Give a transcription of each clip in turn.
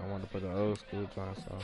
I want to put the old school joints on.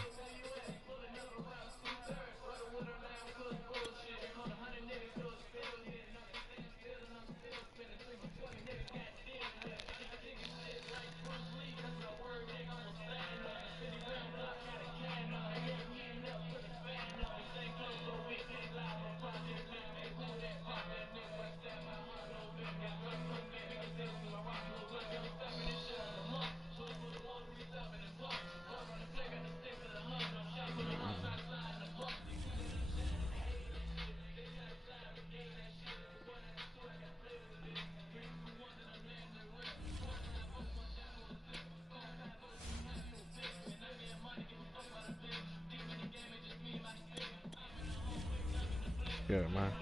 Yeah, man.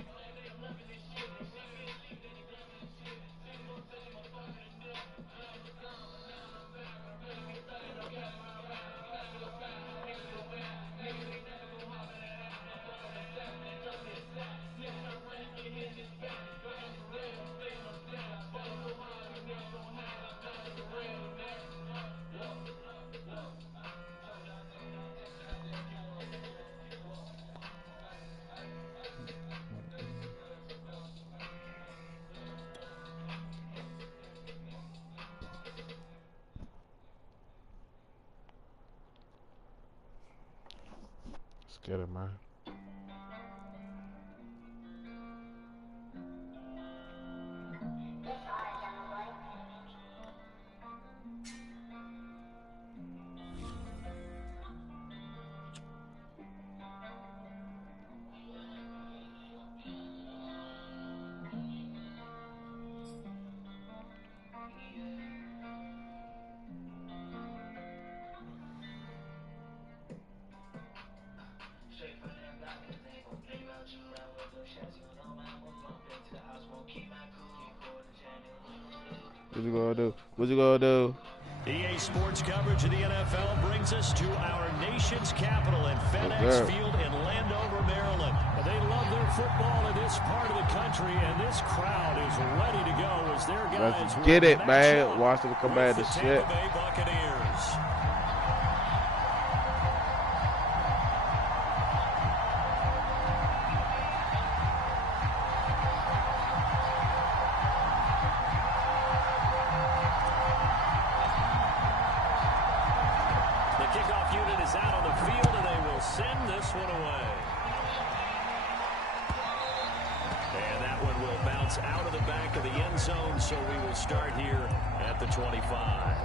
Let's get it, man. What you gonna do? What you gonna do? EA Sports coverage of the NFL brings us to our nation's capital in FedEx Field in Landover, Maryland. They love their football in this part of the country, and this crowd is ready to go as their guys Let's get it, man. Washington Commanders shit. Tampa Bay Buccaneers. Out on the field, and they will send this one away. And that one will bounce out of the back of the end zone, so we will start here at the 25.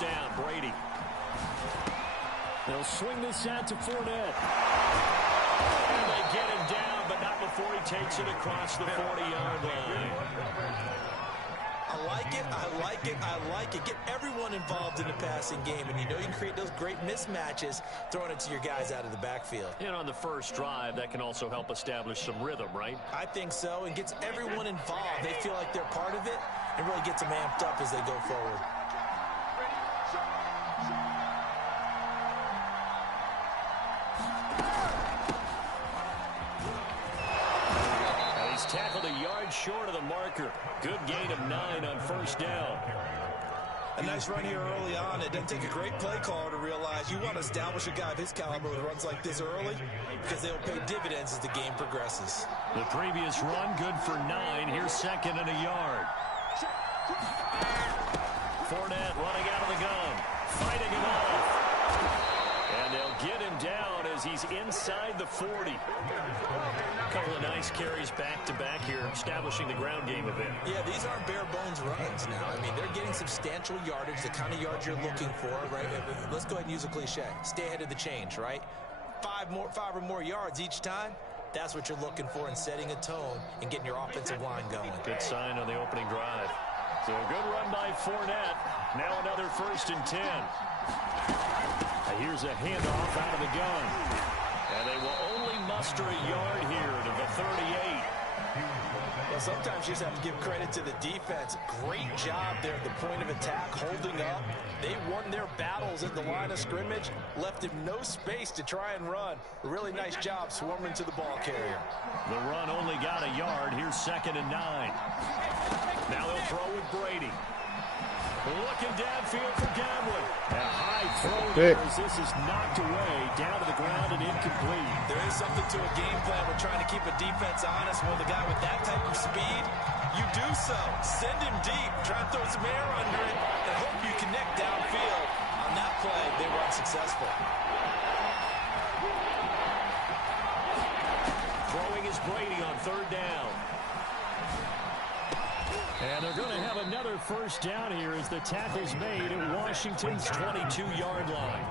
Down, Brady. They'll swing this out to Fournette. And they get him down, but not before he takes it across the 40-yard line. I like it, I like it, I like it. Get everyone involved in the passing game, and you know you can create those great mismatches throwing it to your guys out of the backfield. And on the first drive, that can also help establish some rhythm, right? I think so, and gets everyone involved. They feel like they're part of it, and really gets them amped up as they go forward. Tackled a yard short of the marker. Good gain of 9 on first down. A nice run here early on. It doesn't take a great play caller to realize you want to establish a guy of his caliber with runs like this early because they'll pay dividends as the game progresses. The previous run, good for 9. Here's second and a yard. Fournette running out of the gun. Fighting him off. And they'll get him down as he's inside the 40. A couple of nice carries back-to-back here, establishing the ground game a bit. Yeah, these aren't bare-bones runs now. I mean, they're getting substantial yardage, the kind of yards you're looking for, right? Let's go ahead and use a cliche. Stay ahead of the change, right? 5 or more yards each time. That's what you're looking for in setting a tone and getting your offensive line going. Good sign on the opening drive. So a good run by Fournette. Now another 1st and 10. Here's a handoff out of the gun. And they will only muster a yard here to the 38. Well, sometimes you just have to give credit to the defense. Great job there at the point of attack, holding up. They won their battles at the line of scrimmage, left him no space to try and run. A really nice job swarming to the ball carrier. The run only got a yard. Here's 2nd and 9. Now they'll throw with Brady. Looking downfield for Gamblin. A high throw there as this is knocked away, down to the ground and incomplete. There is something to a game plan. We're trying to keep a defense honest. With a guy with that type of speed, you do so. Send him deep. Try and throw some air under it and hope you connect downfield. On that play, they were unsuccessful. Throwing is Brady on 3rd down. And they're going to have another 1st down here as the tackle's made at Washington's 22-yard line.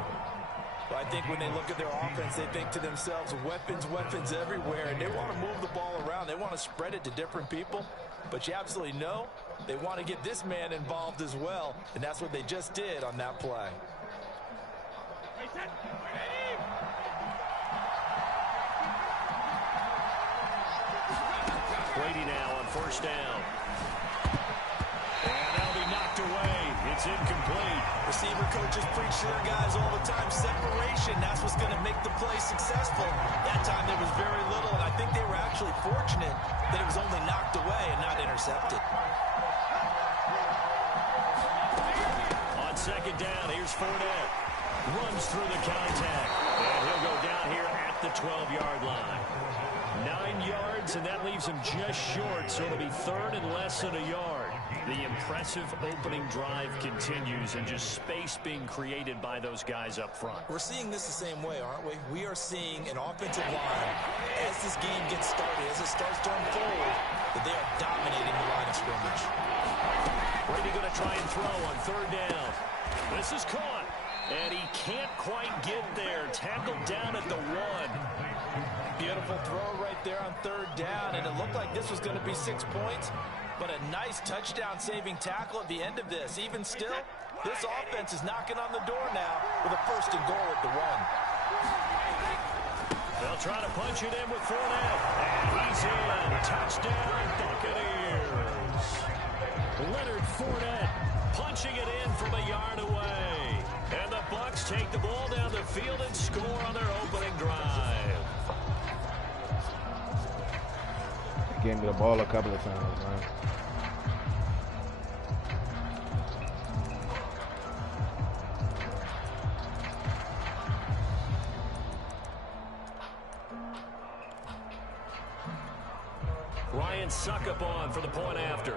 Well, I think when they look at their offense, they think to themselves, weapons, weapons everywhere, and they want to move the ball around. They want to spread it to different people. But you absolutely know they want to get this man involved as well, and that's what they just did on that play. Brady now on 1st down. And that'll be knocked away. It's incomplete. Receiver coaches preach to their guys all the time. Separation, that's what's going to make the play successful. That time there was very little, and I think they were actually fortunate that it was only knocked away and not intercepted. On 2nd down, here's Fournette. Runs through the contact. And he'll go down here at the 12-yard line. 9 yards, and that leaves him just short, so it'll be 3rd and less than a yard. The impressive opening drive continues, and just space being created by those guys up front. We're seeing this the same way, aren't we? We are seeing an offensive line, as this game gets started, as it starts to unfold, that they are dominating the line of scrimmage. Brady going to try and throw on 3rd down. This is caught, and he can't quite get there. Tackled down at the 1. Beautiful throw right there on 3rd down, and it looked like this was going to be 6 points, but a nice touchdown-saving tackle at the end of this. Even still, this offense is knocking on the door now with a 1st and goal at the 1. They'll try to punch it in with Fournette, and he's in. Touchdown, Buccaneers. Leonard Fournette punching it in from a yard away, and the Bucs take the ball down the field and score on their opening drive. Gave me the ball a couple of times, man. Ryan Suckup on for the point after.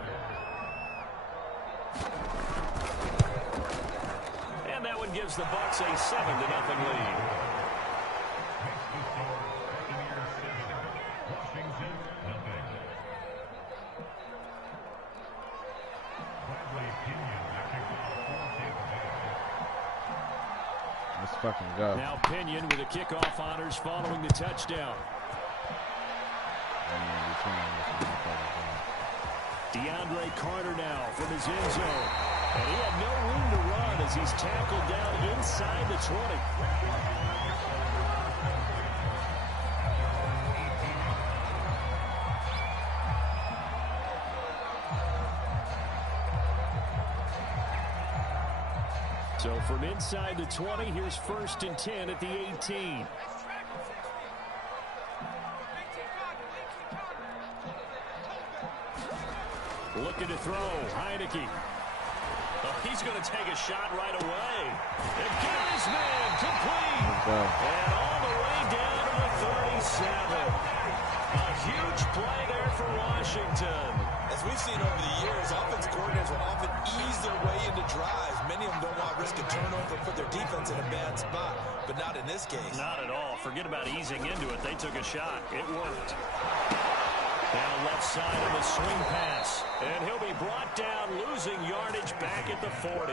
And that one gives the Bucs a 7-0 lead. Let's fucking go. Now Pinion with the kickoff honors following the touchdown. DeAndre Carter now from his end zone. And he had no room to run as he's tackled down inside the 20. So from inside the 20, here's 1st and 10 at the 18. Looking to throw, Heineke. Oh, he's going to take a shot right away. And Gary's man complete. And all the way down to the 37. A huge play there for Washington. As we've seen over the years, offensive coordinators will often ease their way into drives. Many of them don't want to risk a turnover and put their defense in a bad spot, but not in this case. Not at all. Forget about easing into it. They took a shot. It worked. Down left side of the swing pass. And he'll be brought down, losing yardage back at the 40.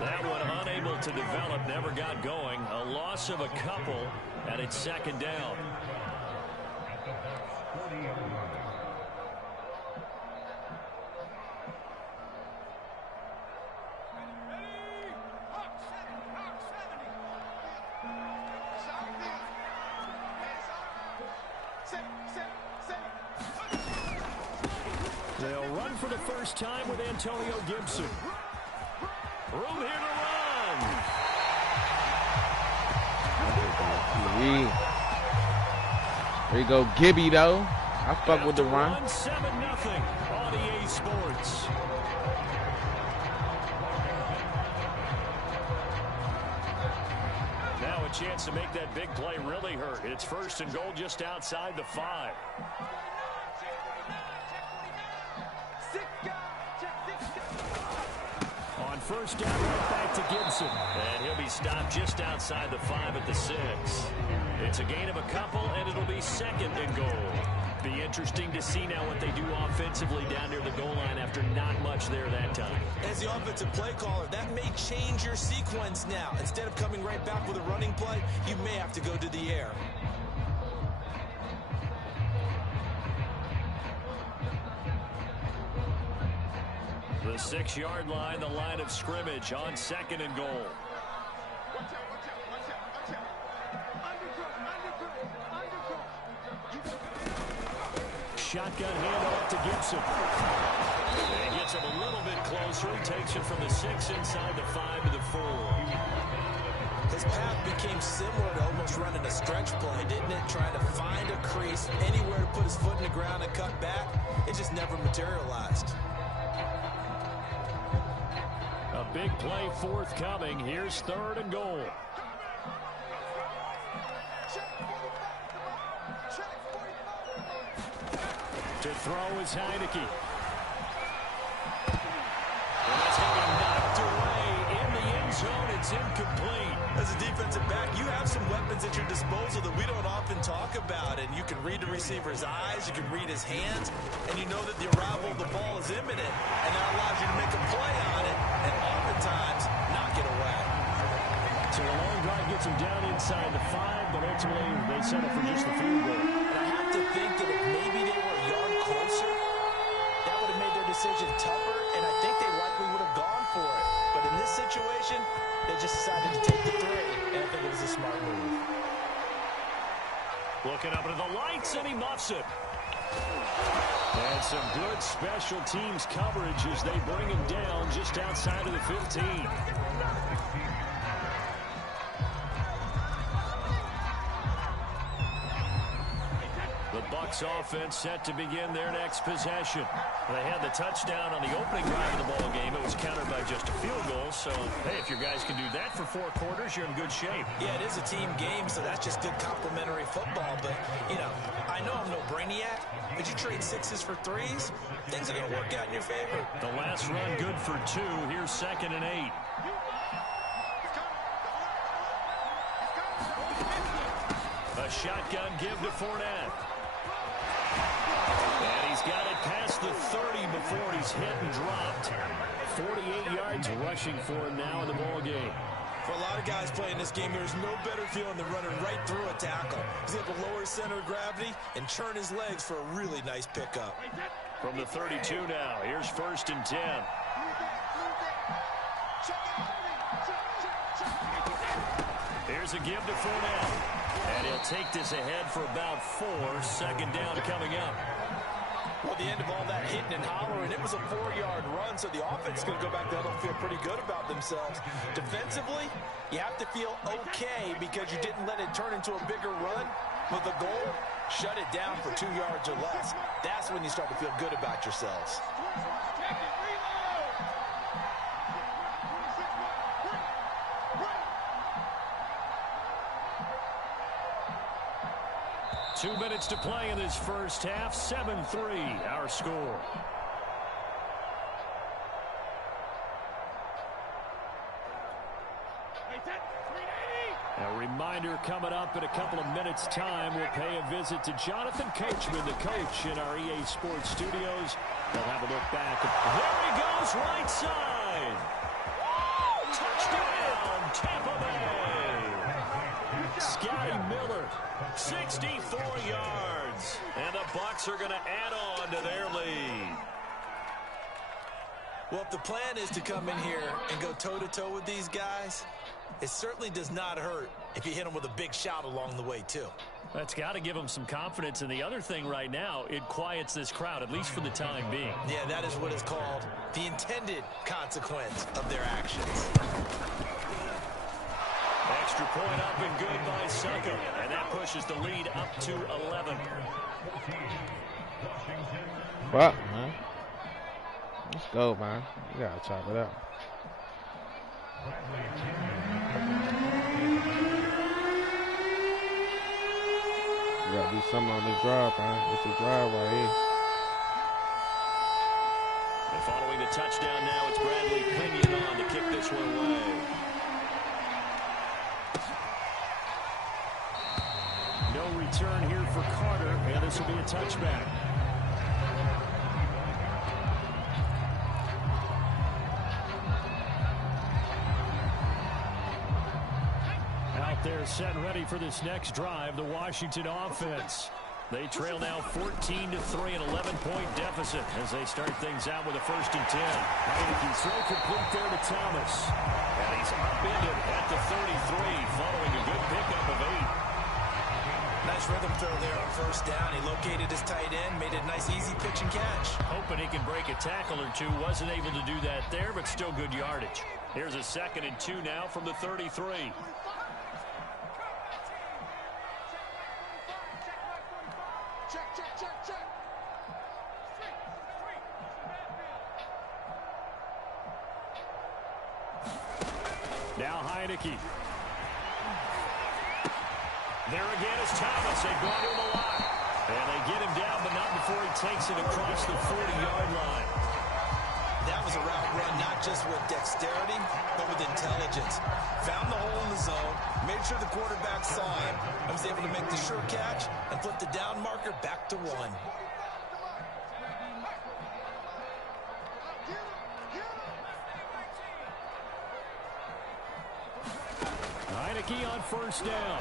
That one unable to develop, never got going. A loss of a couple, and it's 2nd down. for the first time with Antonio Gibson. Room here to run. There you go, Gibby, though. I fuck with the run. 7-0 on EA Sports. Now a chance to make that big play really hurt. It's 1st and goal just outside the 5. On 1st down, right back to Gibson. And he'll be stopped just outside the 5 at the 6. It's a gain of a couple, and it'll be 2nd and goal. Be interesting to see now what they do offensively down near the goal line after not much there that time. As the offensive play caller, that may change your sequence now. Instead of coming right back with a running play, you may have to go to the air. The 6-yard line, the line of scrimmage on 2nd and goal. Shotgun handoff to Gibson. And he gets him a little bit closer. He takes it from the 6 inside the 5 to the 4. His path became similar to almost running a stretch play, didn't it? Trying to find a crease, anywhere to put his foot in the ground and cut back. It just never materialized. A big play forthcoming. Here's 3rd and goal. To throw is Heineke. And that's going to be knocked away in the end zone. It's incomplete. As a defensive back, you have some weapons at your disposal that we don't often talk about. And you can read the receiver's eyes, you can read his hands, and you know that the arrival of the ball is imminent. And that allows you to make a play on it, and oftentimes knock it away. So a long drive gets him down inside the 5, but ultimately they settle for just the field goal. And I have to think that if maybe they were a yard closer, that would have made their decision tougher, and I think they likely would have gone for it. But in this situation, they just decided to take the 3, and I think it was a smart move. Looking up into the lights, and he muffs it. And some good special teams coverage as they bring him down just outside of the 15. The Bucs offense set to begin their next possession. They had the touchdown on the opening drive of the ball game. It was countered by just a field goal. So, hey, if your guys can do that for 4 quarters, you're in good shape. Yeah, it is a team game, so that's just good complementary football. But, you know, I know I'm no brainiac, but you trade 6s for 3s, things are going to work out in your favor. The last run good for 2. Here's 2nd and 8. A shotgun give to Fournette. And he's got it past the 30 before he's hit and dropped. 48 yards rushing for him now in the ball game. For a lot of guys playing this game, there's no better feeling than running right through a tackle. He's able to lower his center of gravity and churn his legs for a really nice pickup. From the 32 now, here's 1st and 10. Here's a give to Fournette. And he'll take this ahead for about 4. 2nd down coming up. Well, the end of all that hitting and hollering, it was a 4-yard run, so the offense is going to go back there and feel pretty good about themselves. Defensively, you have to feel okay because you didn't let it turn into a bigger run. But the goal, shut it down for 2 yards or less. That's when you start to feel good about yourselves. 2 minutes to play in this first half. 7-3, our score. A reminder coming up in a couple of minutes' time. We'll pay a visit to Jonathan Coachman, the coach in our EA Sports studios. They'll have a look back. There he goes, right side. Touchdown, Tampa Bay. Scotty Miller, 64 yards. And the Bucs are going to add on to their lead. Well, if the plan is to come in here and go toe-to-toe with these guys, It certainly does not hurt if you hit him with a big shout along the way, too. That's got to give him some confidence. And the other thing right now, it quiets this crowd, at least for the time being. Yeah, that is what is called the intended consequence of their actions. Extra point up and good by Succo. And that pushes the lead up to 11. Well, man. Let's go, man. We got to chop it up. We got to do something on this drive, man. It's a drive right here. And following the touchdown now, it's Bradley Pinion on to kick this one away. No return here for Carter, and this will be a touchback. Out there set and ready for this next drive, the Washington offense. They trail now 14-3, an 11-point deficit as they start things out with a 1st and 10. Heineke's throw complete there to Thomas. And he's upended at the 33 following a good pickup of 8. Nice rhythm throw there on 1st down. He located his tight end, made it a nice easy pitch and catch. Hoping he can break a tackle or two. Wasn't able to do that there, but still good yardage. Here's a 2nd and 2 now from the 33. Now Heineke. There again is Thomas. They've gone to him a lot. And they get him down, but not before he takes it across the 40-yard line. That was a route run, not just with dexterity, but with intelligence. Found the hole in the zone, made sure the quarterback saw him, and was able to make the sure catch and flip the down marker back to 1. Heineke on 1st down.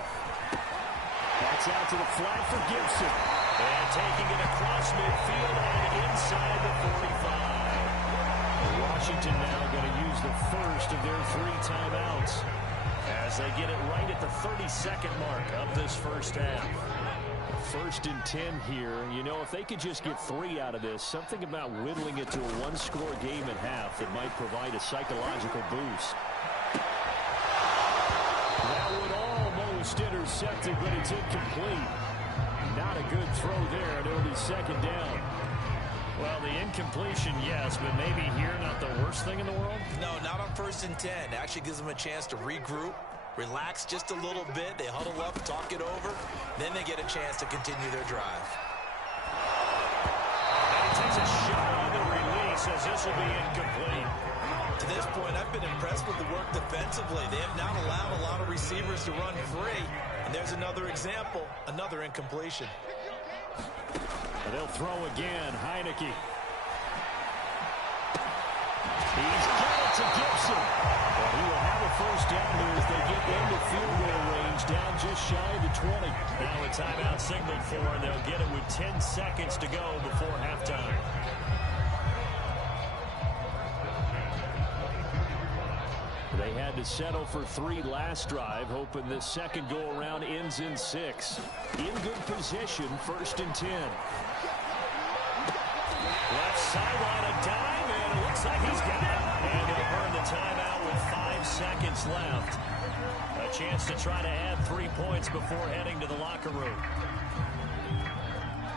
That's out to the flat for Gibson. And taking it across midfield and inside the 45. Washington now going to use the 1st of their 3 timeouts as they get it right at the 32nd mark of this 1st half. 1st and 10 here. You know, if they could just get 3 out of this, something about whittling it to a 1-score game at half that might provide a psychological boost. That would almost intercept it, but it's incomplete. Not a good throw there, and it'll be 2nd down. Well, the incompletion, yes, but maybe here not the worst thing in the world? No, not on 1st and 10. Actually gives them a chance to regroup, relax just a little bit. They huddle up, talk it over. Then they get a chance to continue their drive. And he takes a shot on the release as this will be incomplete. To this point, I've been impressed with the work defensively. They have not allowed a lot of receivers to run free. And there's another example, another incompletion. And they'll throw again, Heineke. He's got it to Gibson. Well, he will have a 1st down here as they get into field goal range, down just shy of the 20. Now a timeout signaled for, and they'll get it with 10 seconds to go before halftime. They had to settle for 3 last drive, hoping this 2nd go-around ends in 6. In good position, 1st and 10. Left sideline, a dime, and it looks like he's got it. And they'll burn the timeout with 5 seconds left. A chance to try to add 3 points before heading to the locker room.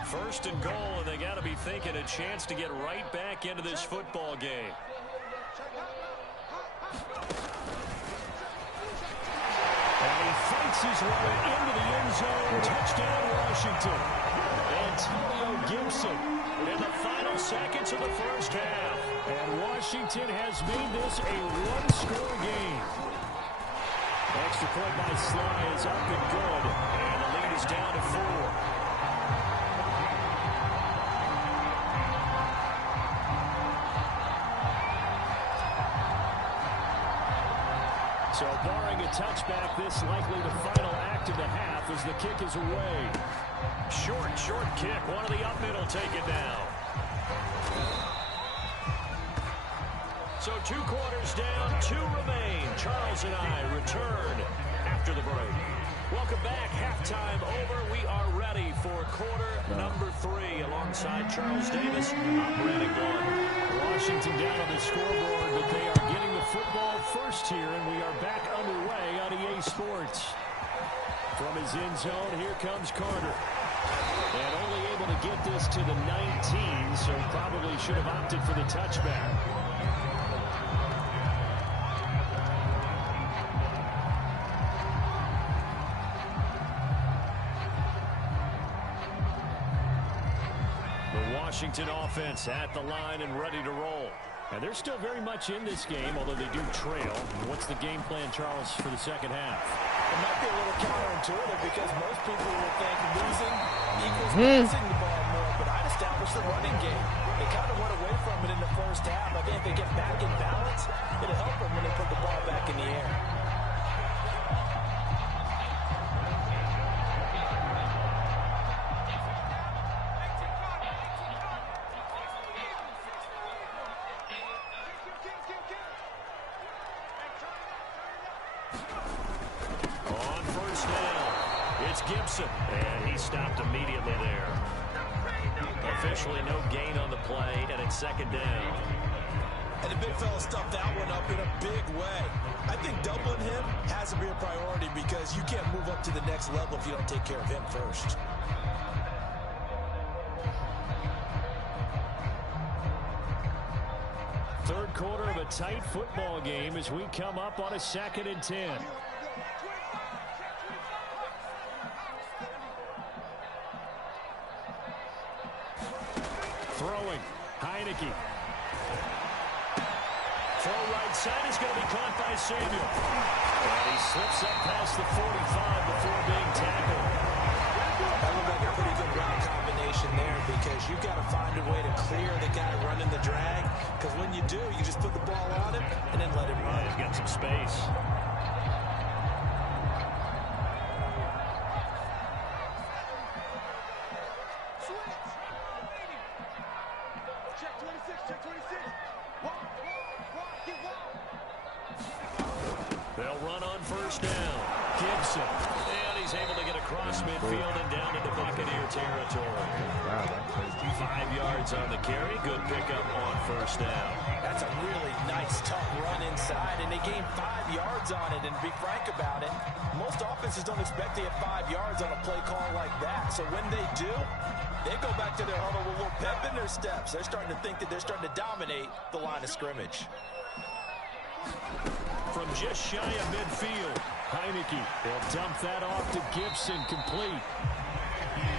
1st and goal, and they got to be thinking a chance to get right back into this football game. And he fights his way into the end zone. Touchdown, Washington. Antonio Gibson in the final seconds of the 1st half. And Washington has made this a 1-score game. Extra point by Sly is up and good. And the lead is down to 4. So barring a touchback, this likely the final act of the half as the kick is away. Short kick. One of the up middle take it down. So 2 quarters down, 2 remain. Charles and I return after the break. Welcome back. Halftime over. We are ready for quarter number 3. Alongside Charles Davis, I'm Brandon Gordon. Washington down on the scoreboard, but they are getting the football first here, and we are back underway on EA Sports. From his end zone, here comes Carter. And only able to get this to the 19, so probably should have opted for the touchback. Washington offense at the line and ready to roll. And they're still very much in this game, although they do trail. What's the game plan, Charles, for the second half? It might be a little counterintuitive because most people will think losing equals passing the ball more, but I'd establish the running game. They kind of went away from it in the first half. I think if they get back in balance, it'll help them when they put the ball back in the air. And he stopped immediately there. Officially no gain on the play, and it's second down. And the big fella stuffed that one up in a big way. I think doubling him has to be a priority because you can't move up to the next level if you don't take care of him first. Third quarter of a tight football game as we come up on a 2nd and 10. Throwing, Heineke. Throw right side is going to be caught by Samuel. And he slips up past the 45 before being tackled. That looked like a pretty good route combination there because you've got to find a way to clear the guy running the drag. Because when you do, you just put the ball on him and then let him run. He's got some space. They'll run on first down. Gibson. And he's able to get across midfield and down into Buccaneer territory. 5 yards on the carry. Good pickup on first down. That's a really nice, tough run inside, and they gained 5 yards on it. And to be frank about it, most offenses don't expect to get 5 yards on a play call like that. So when they do, they go back to their huddle with a little pep in their steps. They're starting to think that they're starting to dominate the line of scrimmage. From just shy of midfield, Heineke. He'll dump that off to Gibson, complete.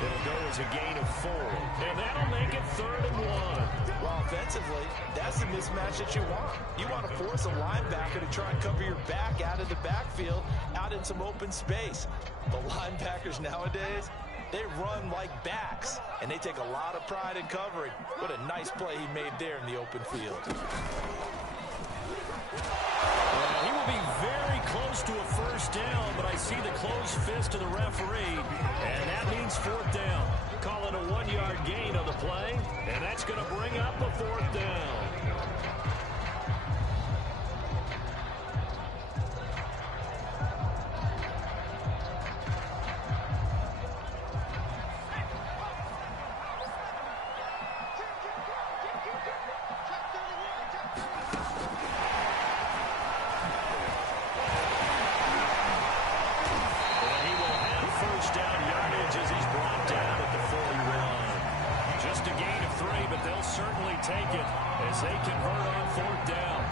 It'll go as a gain of 4. And that'll make it 3rd and 1. Well, offensively, that's the mismatch that you want. You want to force a linebacker to try and cover your back out of the backfield, out in some open space. The linebackers nowadays, they run like backs, and they take a lot of pride in covering. What a nice play he made there in the open field. He will be very close to a first down, but I see the closed fist of the referee, and that means 4th down. Calling a 1-yard gain on the play, and that's going to bring up a 4th down. Certainly take it as they convert on 4th down.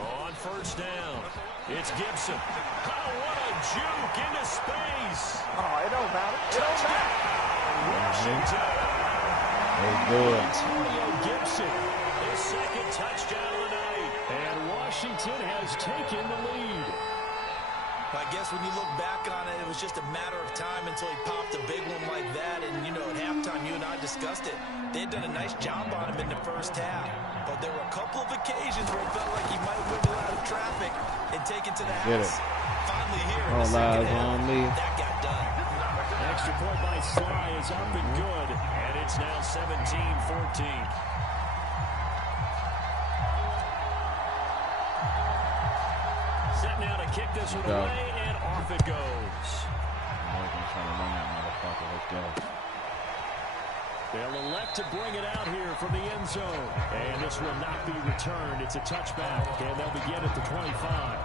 On first down, it's Gibson. Oh, what a juke into space. Oh, it don't matter. It don't matter. Washington. Good. Antonio Gibson. Second touchdown of the night, and Washington has taken the lead. I guess when you look back on it, it was just a matter of time until he popped a big one like that. And, you know, at halftime, you and I discussed it. They had done a nice job on him in the first half, but there were a couple of occasions where it felt like he might wiggle out of traffic and take it to the house. Finally here in the second half, that got done. Extra point by Sly is up and good, and it's now 17-14. Set now to kick this one away, and off it goes. I'm trying to run that motherfucker. Let's go. They'll elect to bring it out here from the end zone. And this will not be returned. It's a touchback, and they'll begin at the 25.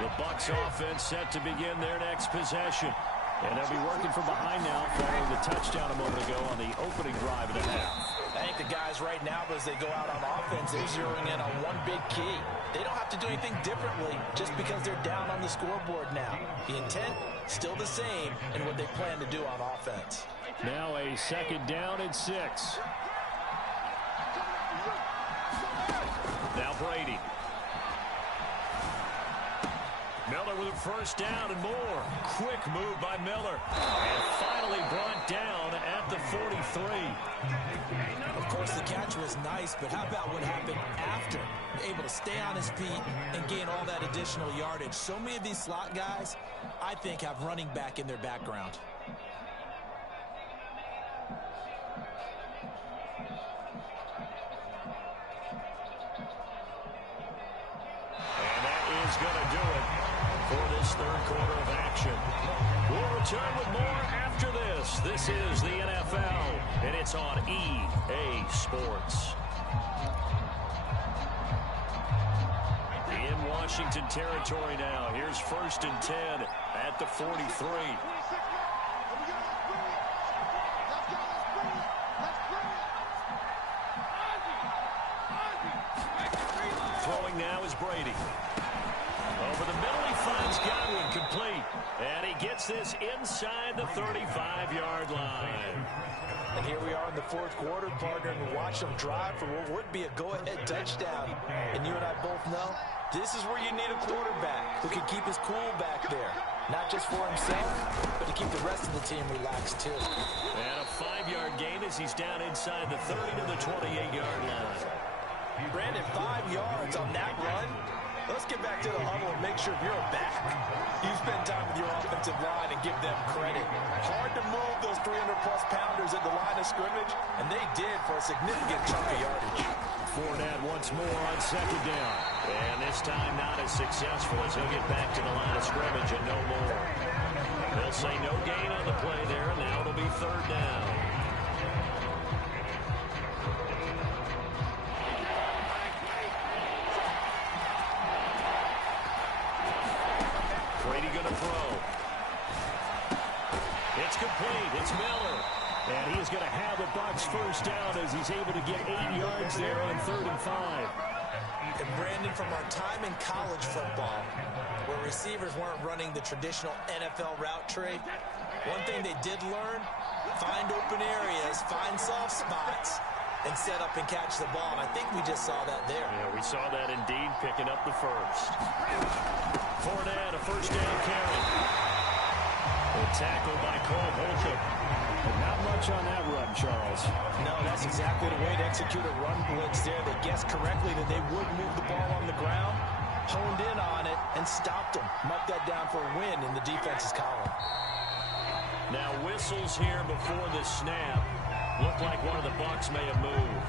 The Bucs offense set to begin their next possession. And they'll be working from behind now following the touchdown a moment ago on the opening drive of the half. I think the guys right now, as they go out on offense, they're zeroing in on one big key. They don't have to do anything differently just because they're down on the scoreboard now. The intent, still the same in what they plan to do on offense. Now a second down and 6. Now Brady. Miller with a first down and more. Quick move by Miller. And finally brought down at the 43. Of course, the catch was nice, but how about what happened after? Able to stay on his feet and gain all that additional yardage. So many of these slot guys, I think, have running back in their background. And that is going to do it for this third quarter of action. We'll return with more after this. This is the NFL, and it's on EA Sports. In Washington territory now. Here's 1st and 10 at the 43. Throwing now is Brady. Over the middle, he finds Godwin, complete. And he gets this inside the 35-yard line. And here we are in the fourth quarter, partner, and watch them drive for what would be a go-ahead touchdown. And you and I both know this is where you need a quarterback who can keep his cool back there. Not just for himself, but to keep the rest of the team relaxed, too. And a 5-yard gain as he's down inside the 30 to the 28-yard line. Brandon, 5 yards on that run. Let's get back to the huddle and make sure you're back. You spend time with your offensive line and give them credit. Hard to move those 300-plus pounders at the line of scrimmage, and they did for a significant chunk of yardage. Fournette once more on second down. And this time not as successful as he'll get back to the line of scrimmage and no more. They'll say no gain on the play there, and now it'll be third down. Brady gonna throw. It's complete. It's Miller. And he's going to have the Bucs first down as he's able to get 8 yards there on 3rd and 5. And Brandon, from our time in college football, where receivers weren't running the traditional NFL route tree, one thing they did learn, find open areas, find soft spots, and set up and catch the ball. And I think we just saw that there. Yeah, we saw that indeed, picking up the first. Fournette, a first down carry. A tackle by Cole Holcomb. Not much on that run, Charles. No, that's exactly the way to execute a run blitz there. They guessed correctly that they would move the ball on the ground, honed in on it, and stopped them. Marked that down for a win in the defense's column. Now whistles here before the snap. Looked like one of the Bucs may have moved.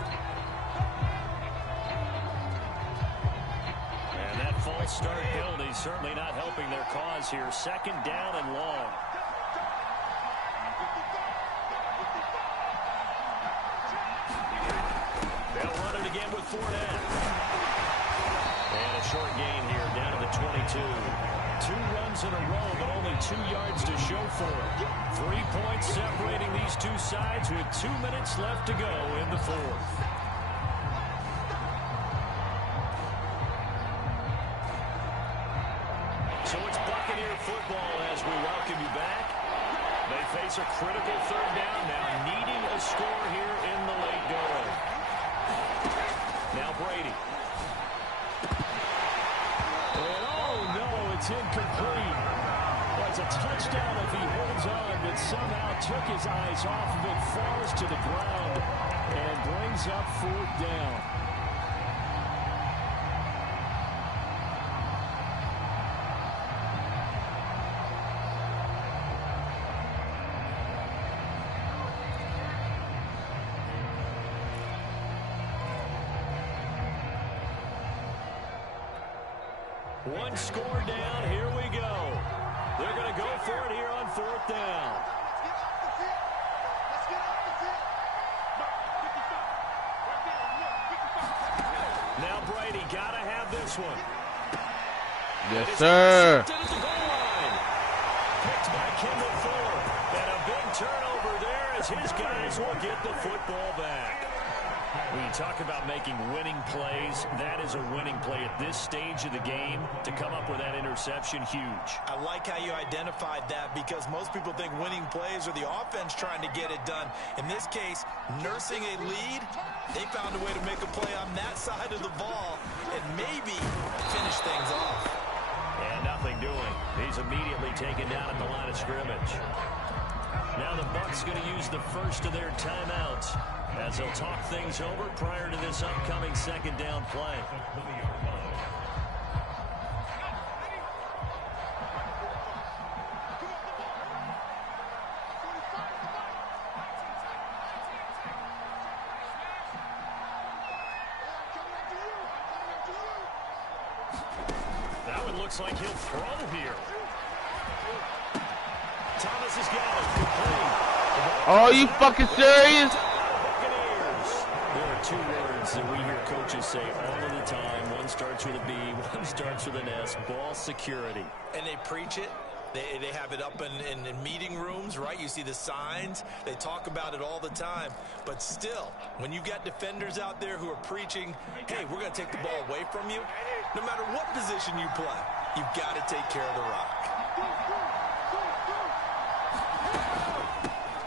And that false start penalty certainly not helping their cause here. Second down and long. They'll run it again with Fournette. And a short gain here down to the 22. 2 runs in a row, but only 2 yards to show for it. 3 points separating these two sides with 2 minutes left to go in the fourth. So it's Buccaneer football as we welcome you back. They face a critical third down now, needing a score here in the late going. Now Brady. And It's incomplete. It's a touchdown if he holds on, but somehow took his eyes off of it, falls to the ground, and brings up 4th down. One score down, here we go. They're going to go for it here on 4th down. Now Brady got to have this one. Yes, sir. Picked by Kendall Ford. And a big turnover there as his guys will get the football back. When you talk about making winning plays, that is a winning play at this stage of the game. To come up with that interception, huge. I like how you identified that because most people think winning plays are the offense trying to get it done. In this case, nursing a lead, they found a way to make a play on that side of the ball and maybe finish things off. And nothing doing. He's immediately taken down at the line of scrimmage. Now the Bucs going to use the first of their timeouts as they'll talk things over prior to this upcoming 2nd down play. That one looks like he'll throw here. Thomas has got it. Complete. Are you fucking serious? There are 2 words that we hear coaches say all of the time. One starts with a B, one starts with an S. Ball security. And they preach it. They have it up in meeting rooms, right? You see the signs. They talk about it all the time. But still, when you got defenders out there who are preaching, hey, we're going to take the ball away from you, no matter what position you play, you've got to take care of the rock.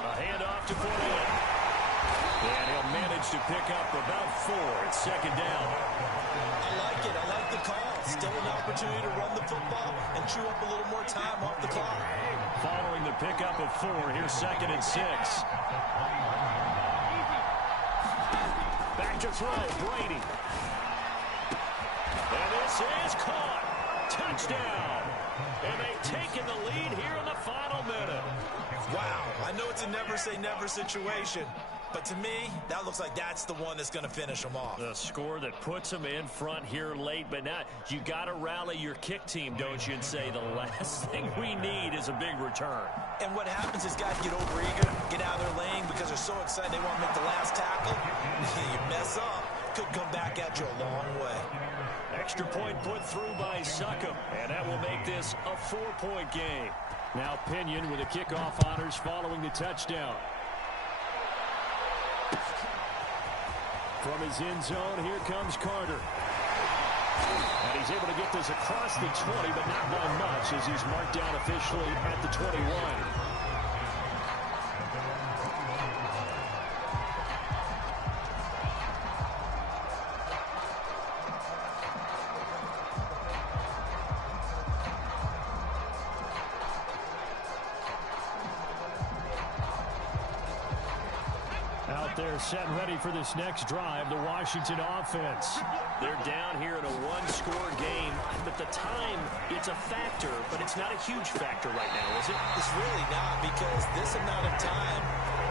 A handoff to Fournette. And he'll manage to pick up about 4. It's 2nd down. I like it. I like the call. Still an opportunity to run the football and chew up a little more time off the clock. Following the pickup of 4, here's 2nd and 6. Back to throw, Brady. And this is caught. Touchdown. And they've taken the lead here in the final minute. Wow. I know it's a never-say-never situation. But to me, that looks like that's the one that's going to finish them off. The score that puts them in front here late, but now you got to rally your kick team, don't you, and say the last thing we need is a big return. And what happens is guys get overeager, get out of their lane because they're so excited they want to make the last tackle. You mess up, could come back at you a long way. Extra point put through by Succop, and that will make this a 4-point game. Now Pinion with the kickoff honors following the touchdown. From his end zone, here comes Carter. And he's able to get this across the 20, but not by much as he's marked down officially at the 21. They're set and ready for this next drive, the Washington offense. They're down here in a 1-score game, but the time, it's a factor, but it's not a huge factor right now, is it? It's really not, because this amount of time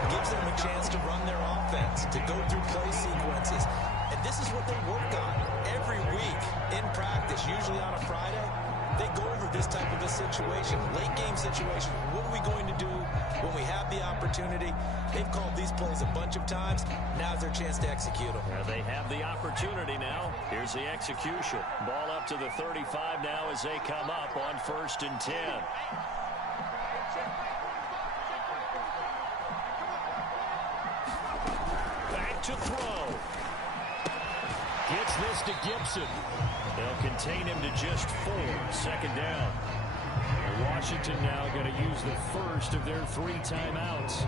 gives them a chance to run their offense, to go through play sequences. And this is what they work on every week in practice, usually on a Friday. They go over this type of a situation, late game situation. What are we going to do when we have the opportunity? They've called these plays a bunch of times. Now's their chance to execute them. Yeah, they have the opportunity now. Here's the execution. Ball up to the 35 now as they come up on 1st and 10. Back to throw. Gets this to Gibson. They'll contain him to just 4. 2nd down. Washington now going to use the first of their 3 timeouts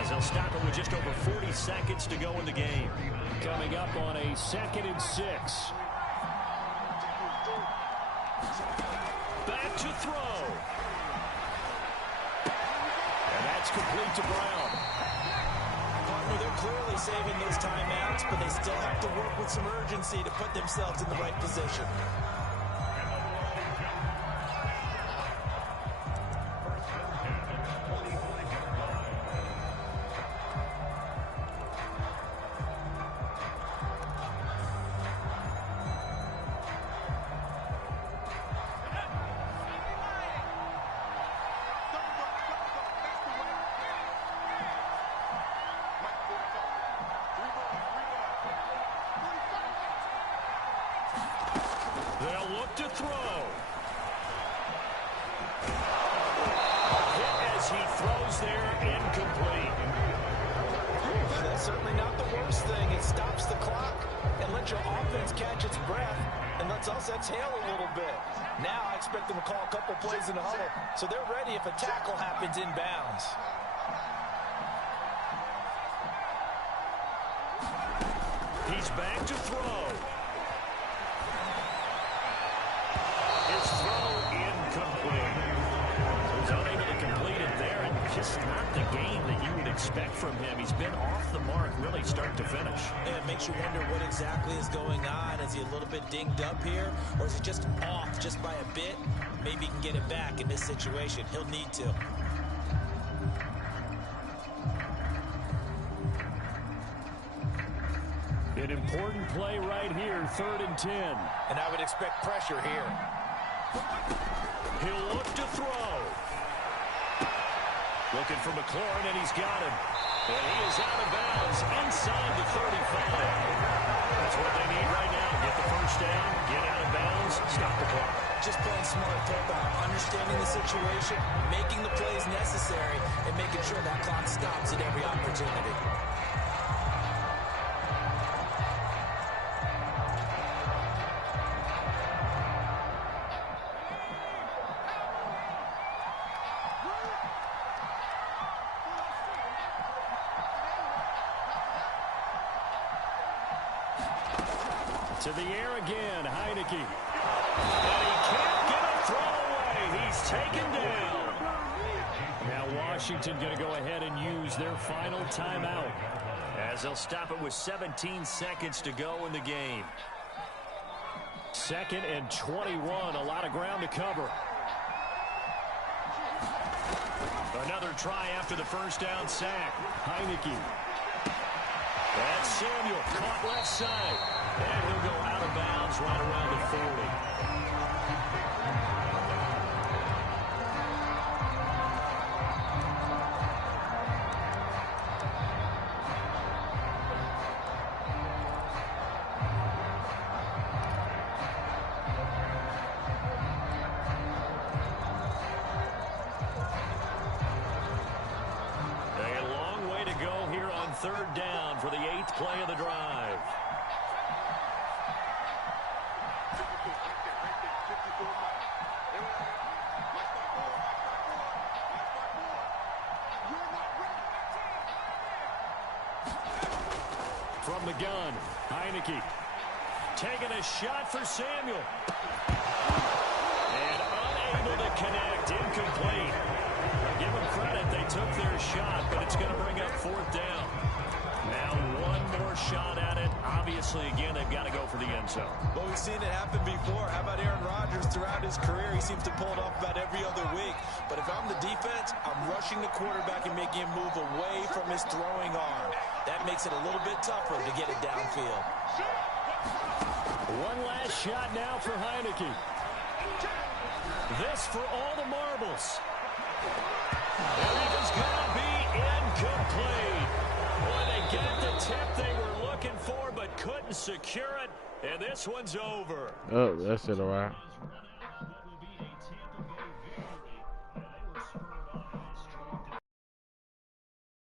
as they'll stop him with just over 40 seconds to go in the game. Coming up on a 2nd and 6. back to throw. And that's complete to Brown. Partner, they're clearly saving those timeouts, but they still have to work with some urgency to put themselves in the right position. They'll look to throw. Hit as he throws there, incomplete. That's certainly not the worst thing. It stops the clock and lets your offense catch its breath and lets us exhale a little bit. Now I expect them to call a couple plays in the huddle, so they're ready if a tackle happens inbounds. He's back to throw. His throw incomplete. He's unable to complete it there, and just not the game that you would expect from him. He's been off the mark really start to finish. And it makes you wonder what exactly is going on. Is he a little bit dinged up here, or is he just off just by a bit? Maybe he can get it back in this situation. He'll need to. An important play right here, 3rd and 10. And I would expect pressure here. He'll look to throw. Looking for McLaurin, and he's got him. And he is out of bounds inside the 35. That's what they need right now. Get the first down, get out of bounds, stop the clock. Just playing smart football, understanding the situation, making the plays necessary, and making sure that clock stops at every opportunity. To the air again, Heineke. And he can't get a throw away. He's taken down. Now Washington going to go ahead and use their final timeout, as they'll stop it with 17 seconds to go in the game. 2nd and 21, a lot of ground to cover. Another try after the first down sack. Heineke. That's Samuel, caught left side. And he'll go out of bounds right around the 40. A long way to go here on 3rd down for the 8th play of the drive. From the gun, Heineke taking a shot for Samuel. And unable to connect, incomplete. Give them credit, they took their shot, but it's going to bring up 4th down. Now one more shot at it. Obviously, again, they've got to go for the end zone. Well, we've seen it happen before. How about Aaron Rodgers throughout his career? He seems to pull it off about every other week. But if I'm the defense, I'm rushing the quarterback and making him move away from his throwing arm. That makes it a little bit tougher to get it downfield. One last shot now for Heineke. This for all the marbles. And it is going to be incomplete. Boy, they got the tip they were looking for, but couldn't secure it. And this one's over. Oh, that's it, all right.